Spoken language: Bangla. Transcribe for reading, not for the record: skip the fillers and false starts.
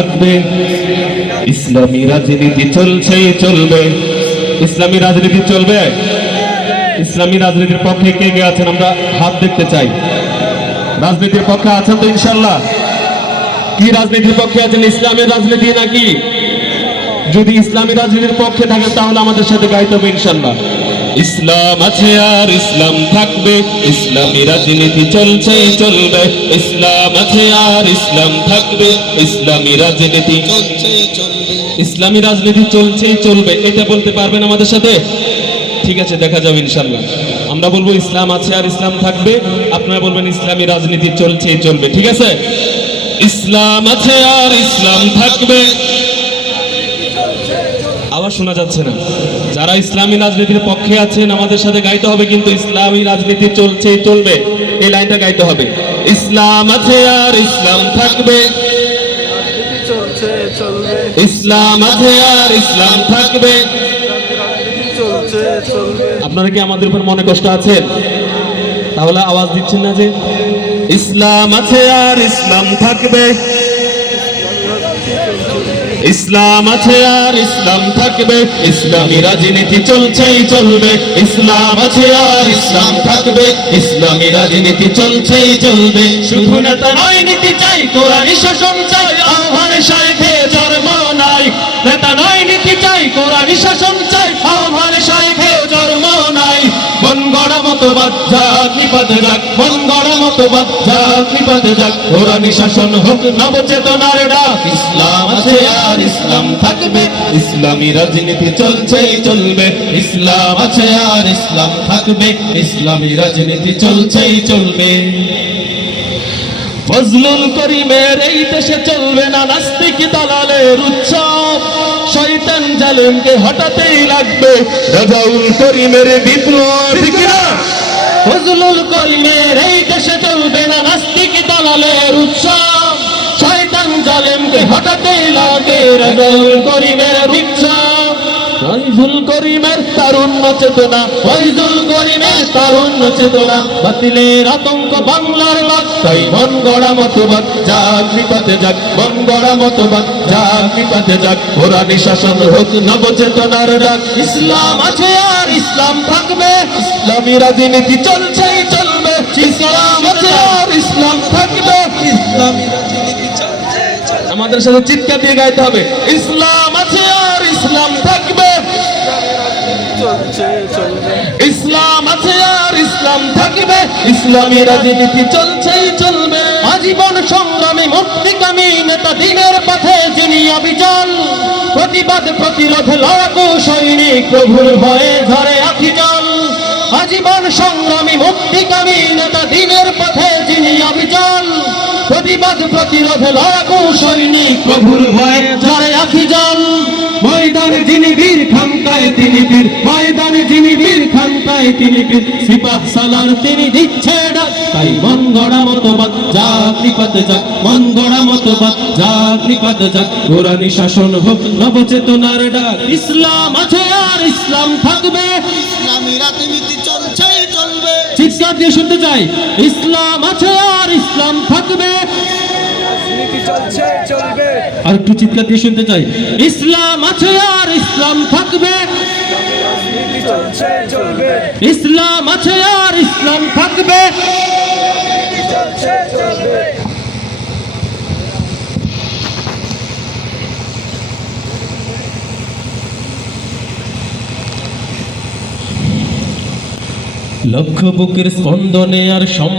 থাকবে, ইসলামী রাজনীতি চলছেই চলবে। ইসলামী রাজনীতি চলবে। ইসলামী রাজনীতির পক্ষে কে কে আছেন আমরা হাত দেখতে চাই। রাজনীতির পক্ষে আছেন তো ইনশাআল্লাহ? কি রাজনীতির পক্ষে আছেন, ইসলামের রাজনীতি নাকি? যদি ইসলামী রাজনীতির পক্ষে থাকেন তাহলে আমাদের সাথে গাইতে হবে ইনশাআল্লাহ। ইসলাম আছে আর ইসলাম থাকবে, ইসলামী রাজনীতি চলছেই চলবে। ইসলাম আছে আর ইসলাম থাকবে, ইসলামী রাজনীতি চলছেই চলবে। ইসলামী রাজনীতি চলছেই চলবে, এটা বলতে পারবেন আমাদের সাথে? ঠিক আছে, দেখা যাবে ইনশাআল্লাহ। আমরা বলবো ইসলাম আছে আর ইসলাম থাকবে, আপনারা বলবেন ইসলামী রাজনীতি চলছেই চলবে। ঠিক আছে? ইসলাম আছে আর ইসলাম থাকবে। আওয়াজ শোনা যাচ্ছে না। যারা ইসলামী রাজনীতির পক্ষে আছেন আমাদের সাথে গাইতে হবে, কিন্তু ইসলামী রাজনীতি চলছেই চলবে, এই লাইনটা গাইতে হবে। ইসলাম আছে আর ইসলাম থাকবে, ইসলাম আছে আর ইসলাম থাকবে। আপনারা কি আমাদের উপর মনে কষ্ট আছেন? তাহলে আওয়াজ দিচ্ছেন না যে ইসলাম আছে আর ইসলাম থাকবে, ইসলাম আছে আর ইসলাম থাকবে, ইসলামী রাজনীতি চলছেই চলবে। ইসলাম আছে আর ইসলাম থাকবে, ইসলামী রাজনীতি চলছেই চলবে। শুধু নেতা নয়, নীতি চাই, কোরআনী শাসন চাই, আহ্বানে শাইখে জন্ম নাই। নেতা নয়, নীতি চাই, কোরআনী শাসন চাই, আহ্বানে শাইখে জন্ম নাই। মন গড়া মতবাদ যাক নিপাতে যাক, মন গড়া মতবাদ যাক নিপাতে যাক, কোরআনী শাসন হোক নবচেতনার ডাক। ইসলাম আছে আর ইসলাম থাকবে, ইসলামী রাজনীতি চলছেই চলবে। ইসলাম আছে আর ইসলাম থাকবে, ইসলামী রাজনীতি চলছেই চলবে। ফজলুল করিমের এই দেশে চলবে না নাস্তিক দালালের উৎসব, শয়তান জালেমকে হটাতেই লাগবে রাজাউল করিমের বিপ্লব। ঠিক না? ফজলুল করিমের এই দেশে চলবে না নাস্তিক দালালের উৎসব, শয়তান জালেমকে হটাতেই লাগে রাজাউল করিমের উৎসব। ফয়জুল করিমের তারুণ্য চেতনা, ফয়জুল করিমের তারুণ্য চেতনা, বাতিলের আতঙ্ক বাংলার বাদ, তাই মন গড়া মতবাদ যাক নিপাতে যাক, মন গড়া মতবাদ যাক নিপাতে যাক, কোরআনী শাসন হোক নবচেতনার ডাক। ইসলাম আছে আর ইসলাম থাকবে, ইসলামী রাজনীতি চলছেই চলবে। ইসলাম আছে আর ইসলাম থাকবে, ইসলামী রাজনীতি চলছেই চলবে। আমাদের সাথে চিৎকার দিয়ে গাইতে হবে, ইসলাম আছে আর ইসলাম থাকবে, ইসলাম আছে আর ইসলাম থাকবে, ইসলামী রাজনীতি চলছেই চলবে। আজীবন সংগ্রামী মুক্তিকামী নেতা, দিনের পথে যিনি অবিচল, প্রতিবাদ প্রতিরোধ লড়াকু সৈনিক, প্রভুর ভয়ে ঝরে আখি জল। আজীবন সংগ্রামী মুক্তিকামী নেতা, দিনের পথে যিনি অবিচল, প্রতিবাদ প্রতিরোধ লড়াকু সৈনিক, প্রভুর ভয়ে ঝরে আখি জল। ময়দানে যিনি বীর খামকায় তিনি বীর, ময়দানে যিনি বীর খামকায় তিনি বীর, সিপাহ সালার তিনি দিচ্ছে ডাক, তাই মন গড়া মতবাদ যাক নিপাতে যাক, মন গড়া মতবাদ যাক নিপাতে যাক, কোরআনী শাসন হোক নবচেতনার ডাক। ইসলাম আছে আর ইসলাম থাকবে, ইসলামী রাজনীতি চলছেই চলবে। চিৎকার দিয়ে শুনতে চাই, ইসলাম আছে আর ইসলাম থাকবে, আর একটু চিৎকার দিয়ে শুনতে চাই, ইসলাম আছে আর ইসলাম থাকবে, ইসলাম আছে আর ইসলাম থাকবে। লক্ষ বুকের স্পন্দনে আর সম্মান